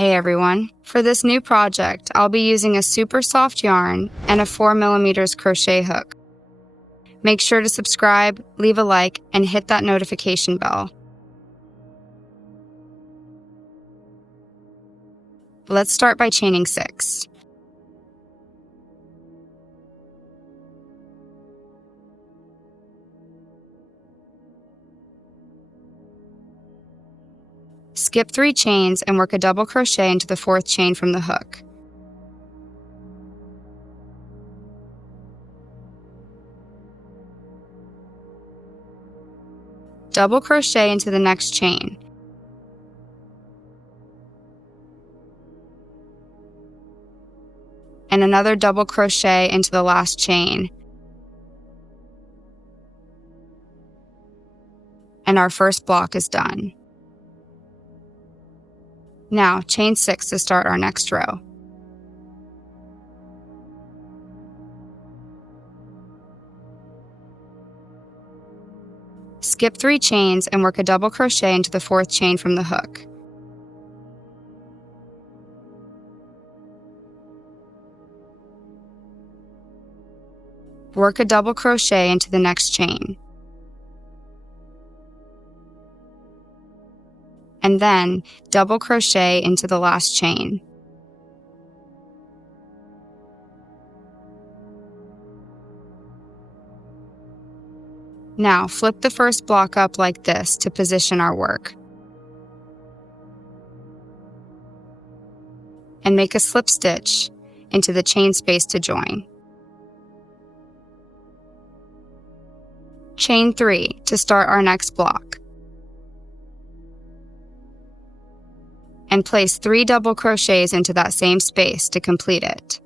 Hey everyone! For this new project, I'll be using a super soft yarn and a 4mm crochet hook. Make sure to subscribe, leave a like, and hit that notification bell. Let's start by chaining 6. Skip 3 chains and work a double crochet into the 4th chain from the hook. Double crochet into the next chain. And another double crochet into the last chain. And our first block is done. Now, chain 6 to start our next row. Skip 3 chains and work a double crochet into the 4th chain from the hook. Work a double crochet into the next chain. And then double crochet into the last chain. Now flip the first block up like this to position our work. And make a slip stitch into the chain space to join. Chain 3 to start our next block. And place 3 double crochets into that same space to complete it.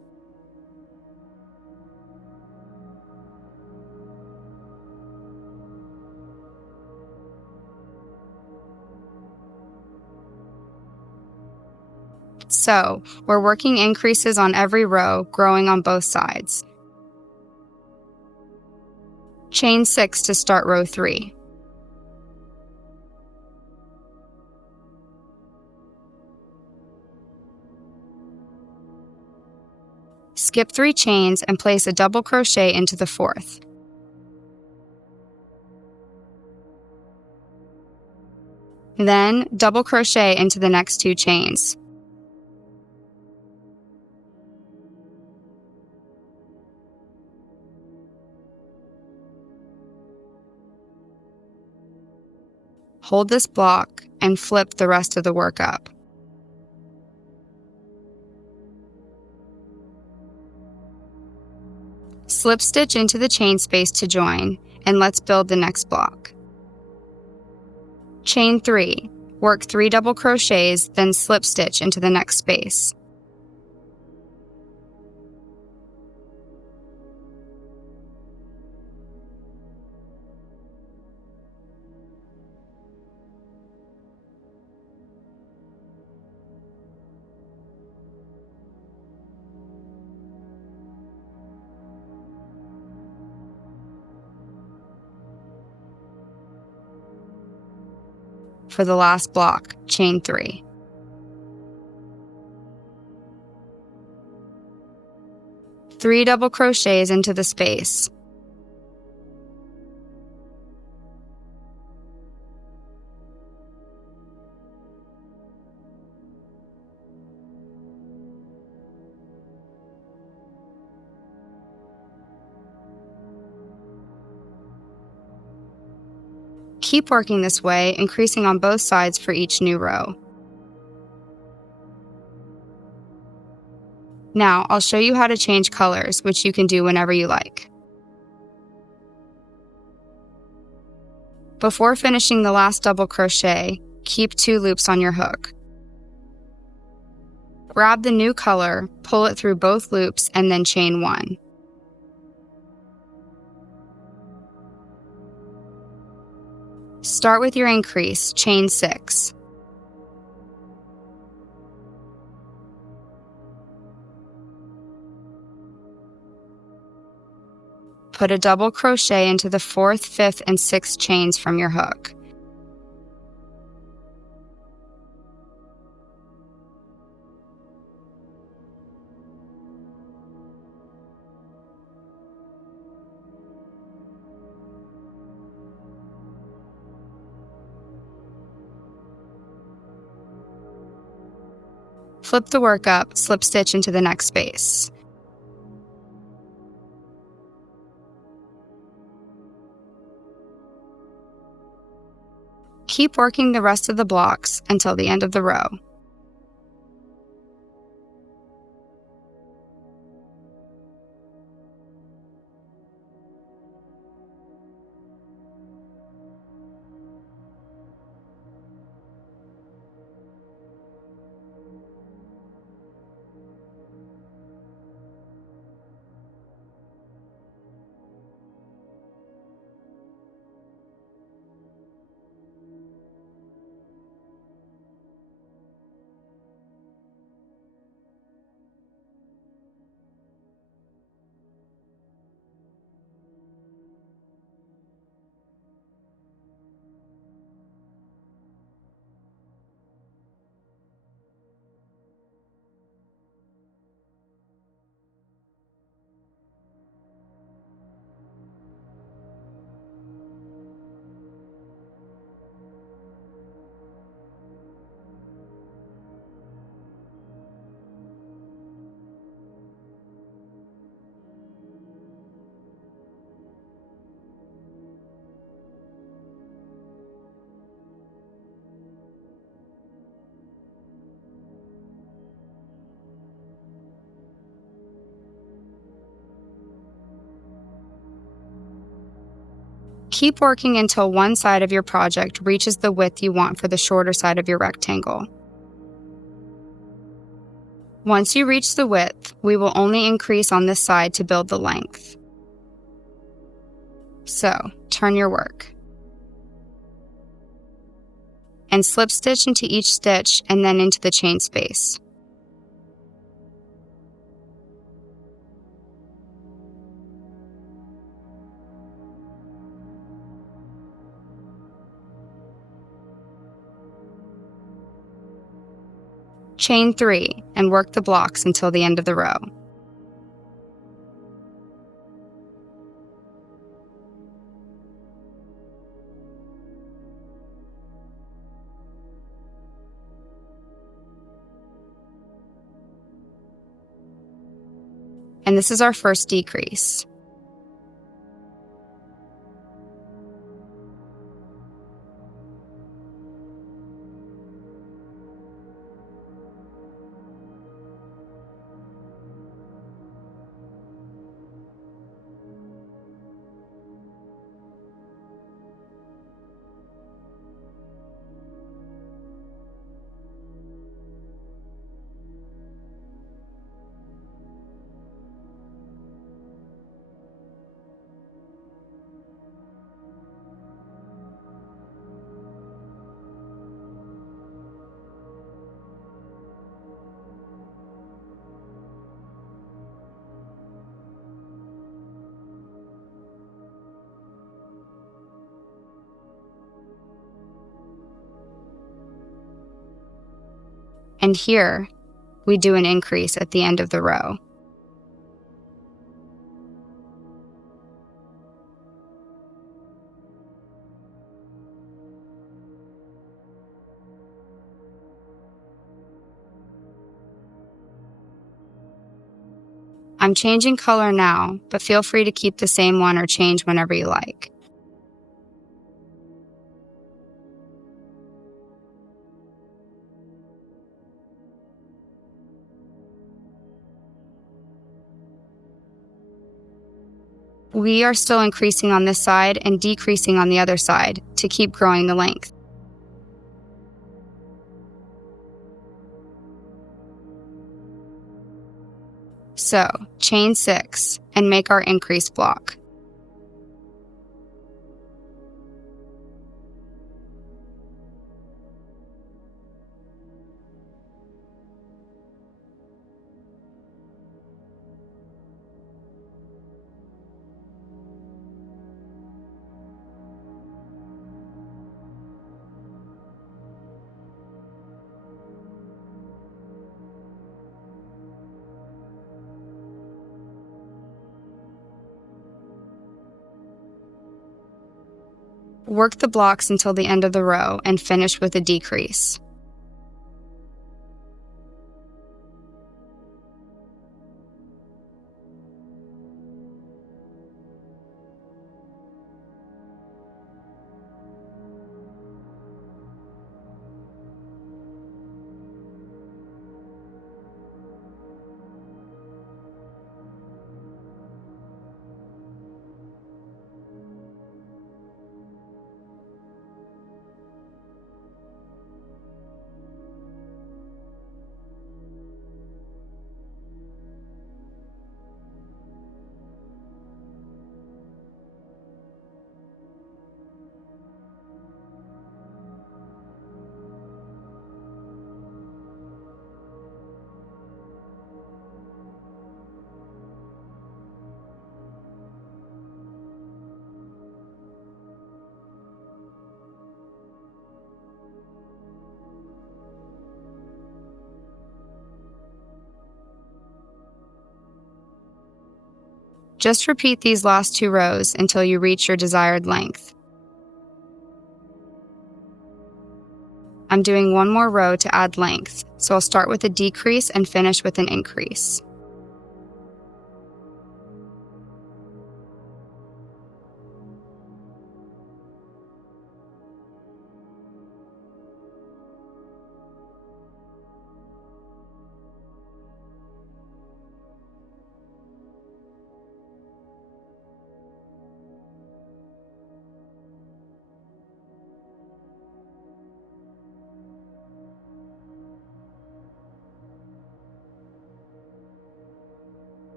So, we're working increases on every row, growing on both sides. Chain 6 to start row 3. Skip 3 chains and place a double crochet into the 4th. Then, double crochet into the next 2 chains. Hold this block and flip the rest of the work up. Slip stitch into the chain space to join, and let's build the next block. Chain 3, work 3 double crochets, then slip stitch into the next space. For the last block, chain 3. Three double crochets into the space. Keep working this way, increasing on both sides for each new row. Now, I'll show you how to change colors, which you can do whenever you like. Before finishing the last double crochet, keep 2 loops on your hook. Grab the new color, pull it through both loops, and then chain 1. Start with your increase, chain 6. Put a double crochet into the 4th, 5th, and 6th chains from your hook. flip the work up, slip stitch into the next space. Keep working the rest of the blocks until the end of the row. Keep working until one side of your project reaches the width you want for the shorter side of your rectangle. Once you reach the width, we will only increase on this side to build the length. So, turn your work. And slip stitch into each stitch and then into the chain space. Chain 3 and work the blocks until the end of the row. And this is our first decrease. And here, we do an increase at the end of the row. I'm changing color now, but feel free to keep the same one or change whenever you like. We are still increasing on this side and decreasing on the other side to keep growing the length. So, chain 6 and make our increase block. Work the blocks until the end of the row and finish with a decrease. Just repeat these last 2 rows until you reach your desired length. I'm doing one more row to add length, so I'll start with a decrease and finish with an increase.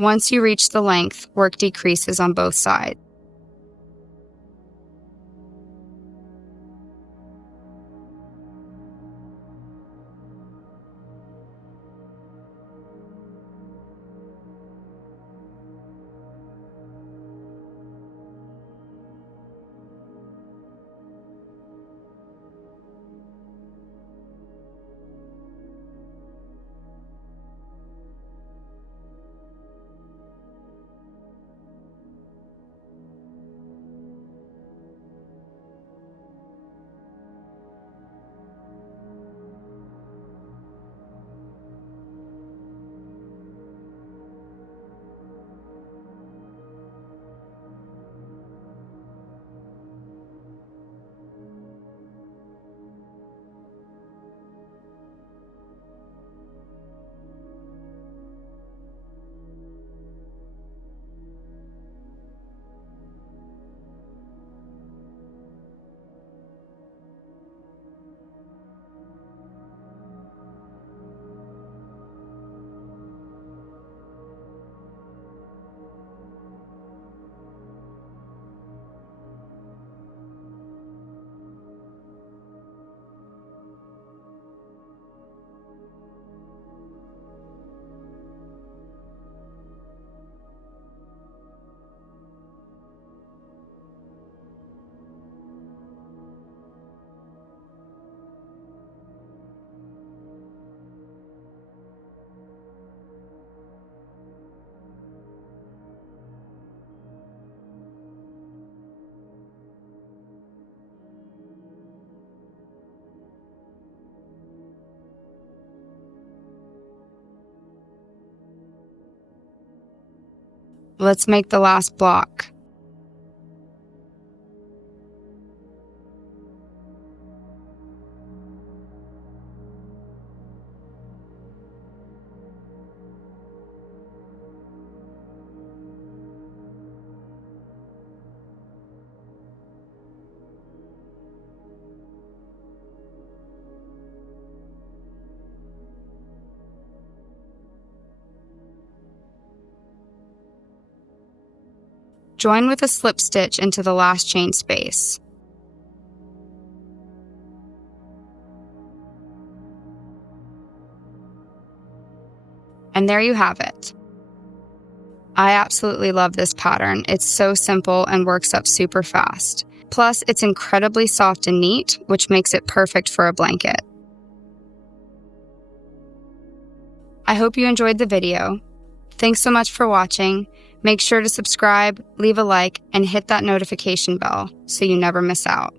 Once you reach the length, work decreases on both sides. Let's make the last block. Join with a slip stitch into the last chain space. And there you have it. I absolutely love this pattern. It's so simple and works up super fast. Plus, it's incredibly soft and neat, which makes it perfect for a blanket. I hope you enjoyed the video. Thanks so much for watching. Make sure to subscribe, leave a like, and hit that notification bell so you never miss out.